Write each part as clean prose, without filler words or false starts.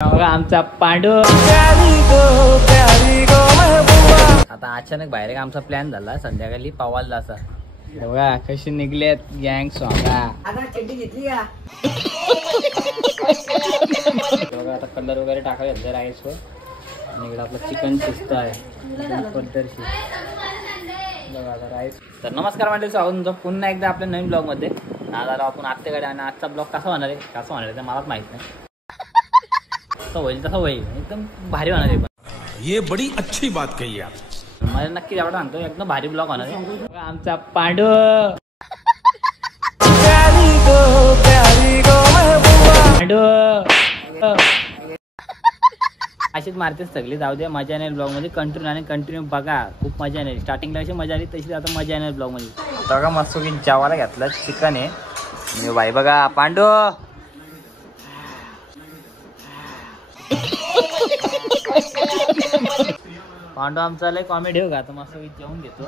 आमचा पांडू आता अचानक बाहेर आमचा प्लॅन झाला संध्याकाळी पवाल जायचा. बघा कशी निघलेत गँग स्वागा. बघा आता कलर वगैरे टाकायला राईस वर आणि इकडे आपलं चिकन शिस्त आहे पद्धतशीर. बघा आता राईस. तर नमस्कार मंडळी, स्वागत तुमचं पुन्हा एकदा आपल्या नवीन ब्लॉग मध्ये. आज आलो आपण आत्याकडे आणि आजचा ब्लॉग कसा होणार आहे ते मलाच माहित नाही. कसं होईल तसं होईल, एकदम भारी होणार आहे. पण ये बड़ी अच्छी बात कही आप. मला नक्की एवढं सांगतो, एकदम भारी ब्लॉग होणार आहे. आमचा पांडू अशीच मारतेच सगळी. जाऊ दे, मजा येणार ब्लॉग मध्ये. कंटिन्यू बघा, खूप मजा येणार. स्टार्टिंगला अशी मजा आली तशी आता मजा येणार ब्लॉग मध्ये. बघा मस्त की जेवायला घेतलं चिकन आहे भाई. बघा पांडू पांडू आमचा लय कॉमेडी हो का. आता मस्त जेवून घेतो.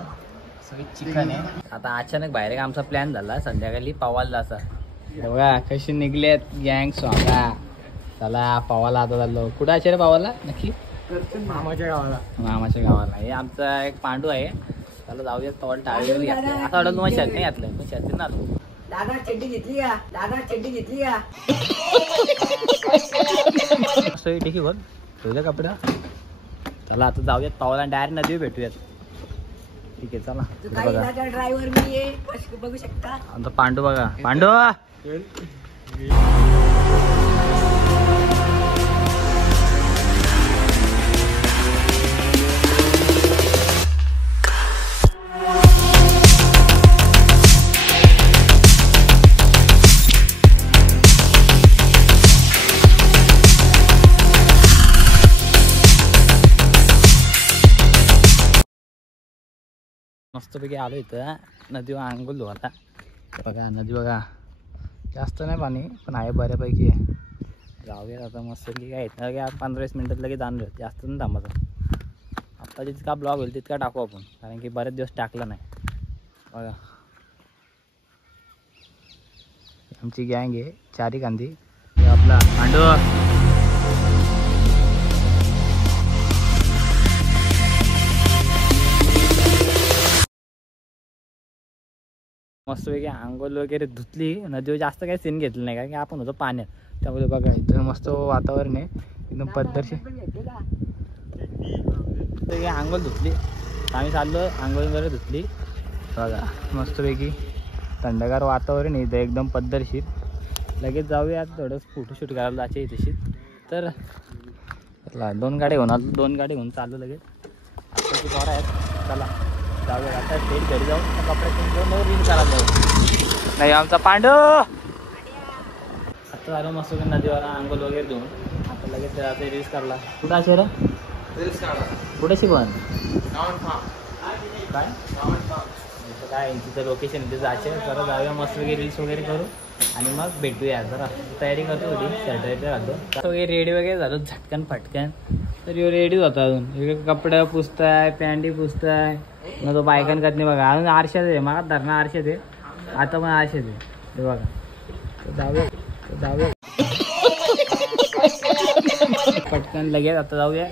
सगळी चिकन आहे. आता अचानक बाहेर आमचा प्लॅन झाला संध्याकाळी पवाल जायचा. बघा कशी निघलेत गँग स्वागा. चला पवाला आता चाललो. कुठं आहे रे पवाला नक्की? मामाच्या गावाला. हे आमचा एक पांडू आहे. त्याला जाऊया. तवल टाळी घातलं असं वाटलं तुम्हाला शर्ट नाही घातलं, पण शर्ट ना आलो. दादा चड्डी घेतली का? दादा चड्डी घेतली का? ठीक आहे बोल ठेवलं कपडा. चला आता जाऊयात पवाला. डायरेक्ट नदी भेटूयात. ठीक आहे चला. ड्रायव्हर मी आहे, बघू शकता. आमचा पांडू बघा. पांडू मस्तपैकी आलो इथं नदीवर अंघोळ धुवा. आता बघा नदी बघा, जास्त नाही पाणी पण आहे बऱ्यापैकी आहे. जाऊया आता मस्तपैकी. काय इथं काय 15-20 मिनिटात लगेच जाणार. जास्त नाही थांबायचं. आत्ता जितका ब्लॉग होईल तितका टाकू आपण, कारण की बरेच दिवस टाकला नाही. बघा आमची गँग आहे चारी गांधी. आपला पांडू मस्तपैकी आंघोळ वगैरे धुतली. नदीवर जास्त काही सीन घेतलं नाही कारण की आपण होतो पाण्यात. त्यामुळे बघा इथं मस्त वातावरण आहे एकदम पद्धतशीर. आंघोळ धुतली. आम्ही चाललो आंघोळ वगैरे धुतली. बघा मस्तपैकी थंडगार वातावरण आहे इथं एकदम पद्धतशीर. लगेच जाऊया थोडं फोटोशूट करायला जायचे तशी. तर 2 गाड्या घेऊन चाललो लगेच. आता बरं आहेत. चला जाऊया आता स्टेज घरी जाऊ. कपडे चेंज करून रील करायला जाऊ. नाही आमचा पांडू आता झालं मस्त नदीवर अंघोळ वगैरे देऊन. आता लगेच आता रील्स काढला. कुठं असे रे कुठे शिकवण काय काय तिथं लोकेशन इथे जायचे. जरा जाऊया मस्त वगैरे रील्स वगैरे करू आणि मग भेटूया. जरा तयारी करतो थोडी. शर्ट वगैरे घालतो वगैरे रेडी वगैरे झालो झटकन फटकन. तर यो रेडीच होता अजून. कपडे पुसताय, पॅन्टी पुसताय. मग तो बायकन करत नाही बघा. अजून आरशात आहे. मला धरणं आरशात आहे. आता पण आरशात आहे ते बघा. जाऊया पटकन लगेच आता जाऊया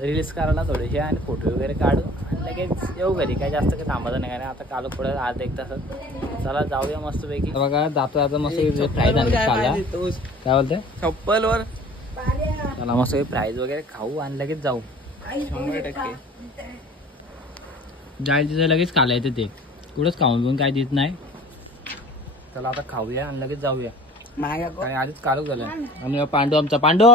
रील्स करायला थोडेसे आणि फोटो वगैरे काढू आणि लगेच येऊ घरी. काय जास्त काही थांबायचं नाही कारण आता कालो पुढे आज 1 तासात. चला जाऊया मस्तपैकी. बघा जाता मस्त फ्राईज आणली खाला. काय बोलते चप्पलवर. चला मस्त फ्राईज वगैरे खाऊ आणि लगेच जाऊ. 100% जायला तिथं लगेच खायला येते ते. कुठंच खाऊन घेऊन काय देत नाही. चला आता खाऊया आणि लगेच जाऊया. काय आधीच कालच झालं. आणि पांडू आमचा पांडू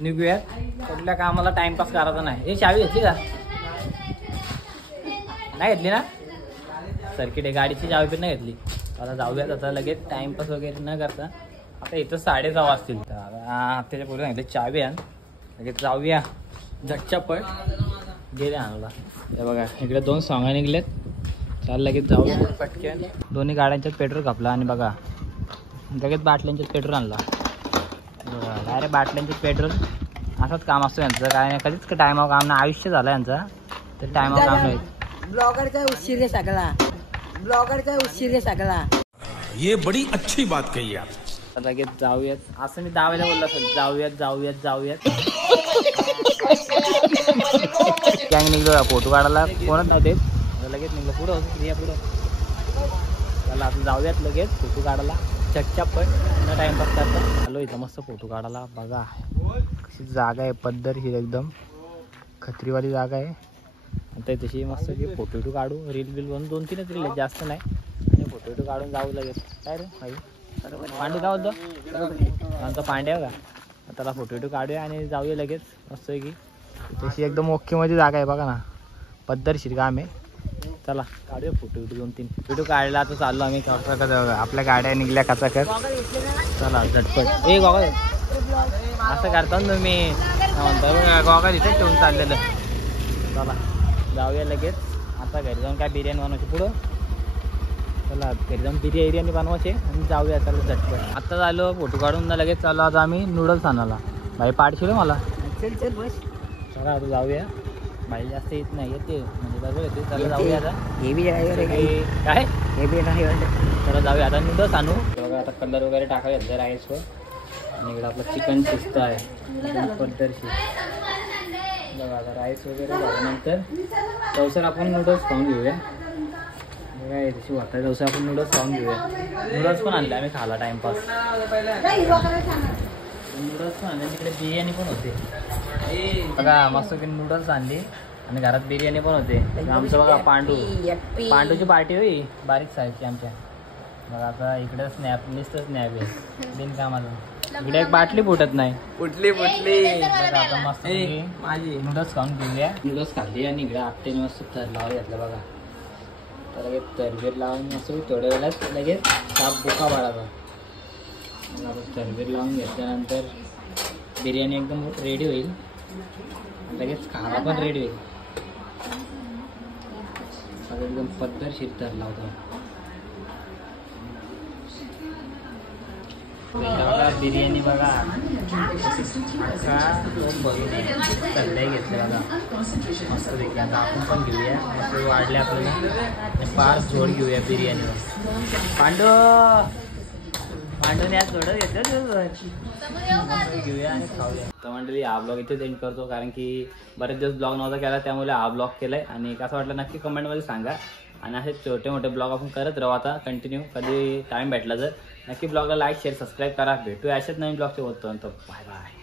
निघूयात. कुठल्या कामाला टाइमपास करायचा नाही. हे चावी घेतली का? नाही घेतली ना. सर्किट आहे गाडीची चावी पण नाही घेतली. आता जाऊयात आता लगेच टाइमपास वगैरे न करता. आता इथं 6:30 वाजतील. त्याच्या पूर्वी सांगितलं चावी आण लगेच जाऊया झटच्यापट. गेले आणला. ते बघा इकडे 2 सॉंगा निघलेत. चाल लगेच जाऊया पटकन. दोन्ही गाड्यांच्यात पेट्रोल कापला आणि बघा लगेच बाटल्यांच्यात पेट्रोल आणला. डायरेक्ट बाटल्यांच्यात पेट्रोल. असंच काम असतं यांचं. काय नाही कधीच टायमावर काम नाही. आयुष्य झालं यांचं. तर टायमावर काम नाही. ब्लॉगरचा उशीर आहे सगळा. ब्लॉगरचा उशीर आहे सगळा. ये बड़ी अच्छी बात कही आप. लगेच जाऊयात असं मी दावायला बोललो असेल. जाऊयात जाऊयात जाऊयात गँग निघलो फोटो काढायला. कोणच नव्हते लगेच निघलो. पुढं होतं या पुढं. चला आता जाऊयात लगेच फोटो काढायला. चटच्या पण टाइमपास करता आलो इथं मस्त फोटो काढायला. बघा कशी जागा आहे पद्धतशीर एकदम खत्रीवाली जागा आहे. आता तशी मस्त की फोटो काढू. रील बिल बनवून 2-3च रील आहेत जास्त नाही. आणि फोटो काढून जाऊ लगेच. काय रे भाई पांडू काय होतं आमचा पांड्या का. त्याला फोटो काढूया आणि जाऊया लगेच मस्त की. तशी एकदम ओके मध्ये जागा आहे बघा ना. पद्धतशीर काम आहे. चला काढूया फोटो 2-3 फोटो काढला. आता चाललो आम्ही आपल्या गाड्या निघल्या कचाकच. चला झटपट ए गॉगल असं करता ना तुम्ही म्हणता गॉगल इथे ठेवून चाललेलं. चला जाऊया लगेच. आता घरी जाऊन काय बिर्याणी बनवायची पुढं. चला घरी जाऊन बिर्याणी बनवायचे आणि जाऊया. चला झटपट आता झालो फोटो काढून ना लगेच चालू. आता आम्ही नूडल्स आणायला. भाई पाठशिलो मला. चल चल बस. चला आता जाऊया. भाई जास्त येत नाही येते म्हणजे बरोबर येते. चला जाऊया आता. हे बी ड्रायव्हर आहे काय हे बी ड्रायव्हर. चला जाऊया आता. नूडल्स आणू. बघा आता कलर वगैरे टाकायचं राईसवर. आणि इकडं आपलं चिकन शिस्त आहे पद्धतशीर. बघा आता राईस वगैरे झाल्यानंतर चौसर आपण नूडल्स खाऊन घेऊया. काय तशी वाटतं चौसर आपण नूडल्स खाऊन घेऊया. नूडल्स पण आणले आम्ही खाला टाइमपास. नूडल्स पण आणले. तिकडे बिर्याणी पण होते बघा मस्त की. नूडल्स आणली आणि घरात बिर्याणी पण होते. आमचं बघा पांडूची पार्टी होई बारीक साईजची आमच्या. बघा आता इकडे स्नॅप नुसतं स्नॅप आहे बिनकामाला. इकडे एक बाटली फुटत नाही. फुटली बघा आता मस्त माझी नूडल्स खाऊन घेऊया. नूडल्स खाल्ली आणि इकडे आपटेने मस्त थर लावून घेतलं बघा. तर लगेच तरबीर लावून मस्त थोड्या वेळात लगेच साप बुका बाळाचा. तरबीर लावून घेतल्यानंतर बिर्याणी एकदम रेडी होईल. लगेच खाना पण रेडी होईल. सगळं एकदम पद्धतशीर तर लावतो. बिर्याणी बघा सध्या घेतलं बघा मस्त देखील. आता आपण पण घेऊया. मस्त वाढले आपल्याला. फार जोड घेऊया बिर्याणीवर. पांडूने आज थोडं घेतलं घेऊया आणि खाऊया. तर मंडळी हा ब्लॉग इथेच एंड करतो कारण की बरेच दिवस ब्लॉग नव्हता केला त्यामुळे हा ब्लॉग केलाय. आणि कसं वाटलं नक्की कमेंटमध्ये सांगा. आणि असे छोटे मोठे ब्लॉग आपण करत राहू आता कंटिन्यू. कधी टाइम भेटला तर नक्की ब्लॉगला लाईक शेअर सबस्क्राईब करा. भेटूया अशाच नवीन ब्लॉगचे होतो. Bye bye.